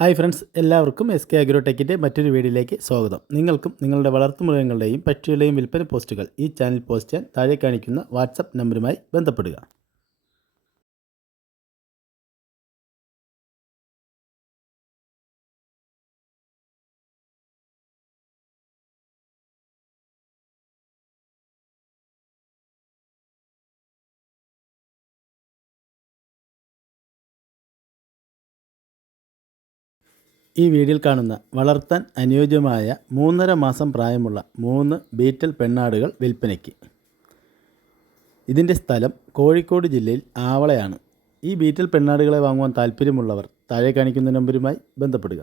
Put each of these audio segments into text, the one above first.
Hi friends എല്ലാവർക്കും S K അഗ്രോടെക്കിന്റെ മറ്റൊരു വീഡിയോയിലേക്ക് സ്വാഗതം. നിങ്ങൾക്കും നിങ്ങളുടെ വളർത്തുമൃഗങ്ങളുടെയും പക്ഷികളുടെയും വിൽപ്പന പോസ്റ്റുകൾ ഈ ചാനൽ പോസ്റ്റ് ചെയ്യാൻ താഴെ കാണിക്കുന്ന വാട്സപ്പ് നമ്പറുമായി ബന്ധപ്പെടുക. ഈ വീഡിയോയിൽ കാണുന്ന വളർത്താൻ അനുയോജ്യമായ മൂന്നര മാസം പ്രായമുള്ള മൂന്ന് ബീറ്റൽ പെണ്ണാടുകൾ വിൽപ്പനയ്ക്ക്. ഇതിന്റെ സ്ഥലം കോഴിക്കോട് ജില്ലയിൽ ആവളയാണ്. ഈ ബീറ്റൽ പെണ്ണാടുകളെ വാങ്ങുവാൻ താല്പര്യമുള്ളവർ താഴെ കാണിക്കുന്ന നമ്പരുമായി ബന്ധപ്പെടുക.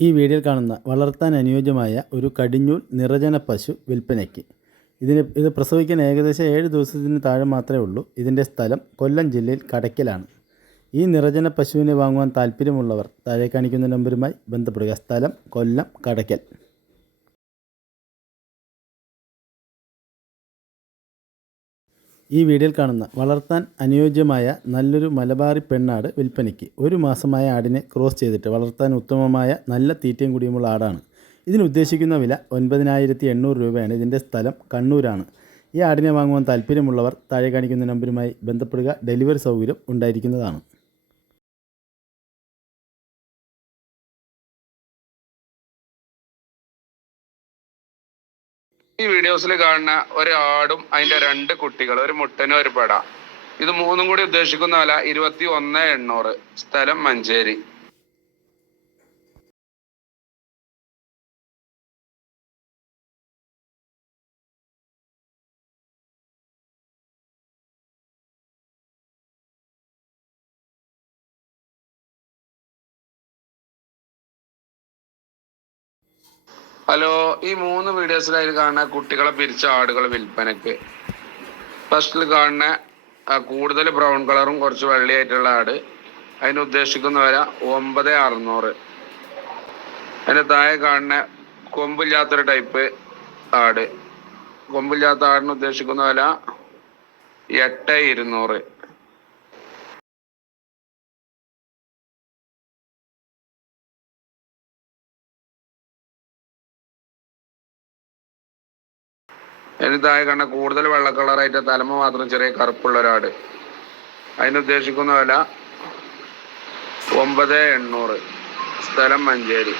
ഈ വീഡിയോയിൽ കാണുന്ന വളർത്താൻ അനുയോജ്യമായ ഒരു കടിഞ്ഞൂൽ നിറജന പശു വിൽപ്പനയ്ക്ക്. ഇതിന് ഇത് പ്രസവിക്കാൻ ഏകദേശം ഏഴ് ദിവസത്തിന് താഴെ മാത്രമേ ഉള്ളൂ. ഇതിന്റെ സ്ഥലം കൊല്ലം ജില്ലയിൽ കടയ്ക്കലാണ്. ഈ നിറജന പശുവിനെ വാങ്ങുവാൻ താല്പര്യമുള്ളവർ താഴെ കാണിക്കുന്ന നമ്പരുമായി ബന്ധപ്പെടുക. സ്ഥലം കൊല്ലം കടയ്ക്കൽ. ഈ വീഡിയോയിൽ കാണുന്ന വളർത്താൻ അനുയോജ്യമായ നല്ലൊരു മലബാറി പെണ്ണാട് വിൽപ്പനയ്ക്ക് ഒരു മാസമായ ആടിനെ ക്രോസ് ചെയ്തിട്ട് വളർത്താൻ ഉത്തമമായ നല്ല തീറ്റയും കുടിയുമുള്ള ആടാണ്. ഇതിന് ഉദ്ദേശിക്കുന്ന വില ഒൻപതിനായിരത്തി എണ്ണൂറ് രൂപയാണ്. ഇതിന്റെ സ്ഥലം കണ്ണൂരാണ്. ഈ ആടിനെ വാങ്ങുവാൻ താല്പര്യമുള്ളവർ താഴെ കാണിക്കുന്ന നമ്പരുമായി ബന്ധപ്പെടുക. ഡെലിവറി സൗകര്യം ഉണ്ടായിരിക്കുന്നതാണ്. ഈ വീഡിയോസിൽ കാണുന്ന ഒരാടും അതിന്റെ രണ്ട് കുട്ടികൾ ഒരു മുട്ടനും ഒരു പട. ഇത് മൂന്നും കൂടി ഉദ്ദേശിക്കുന്ന വില ഇരുപത്തി ഒന്ന് എണ്ണൂറ്. സ്ഥലം മഞ്ചേരി. ഹലോ ഈ മൂന്ന് വീഡിയോസിലായി കാണുന്ന കുട്ടികളെ പിരിച്ച ആടുകൾ വിൽപ്പനക്ക് ഫസ്റ്റിൽ കാണുന്ന കൂടുതൽ ബ്രൗൺ കളറും കുറച്ച് വെള്ളയായിട്ടുള്ള ആട്. അതിന് ഉദ്ദേശിക്കുന്ന വില ഒമ്പത് അറുന്നൂറ്. അതിന് താഴെ കാണുന്ന കൊമ്പില്ലാത്തൊരു ടൈപ്പ് ആട്. കൊമ്പില്ലാത്ത ആടിന് ഉദ്ദേശിക്കുന്ന വില എട്ട് ഇരുന്നൂറ്. അതിന് താഴെ കണ്ട കൂടുതൽ വെള്ള കളറായിട്ട് തലമ മാത്രം ചെറിയ കറുപ്പുള്ള ഒരാട്. അതിന് ഉദ്ദേശിക്കുന്ന വില ഒമ്പത് എണ്ണൂറ്. സ്ഥലം മഞ്ചേരി.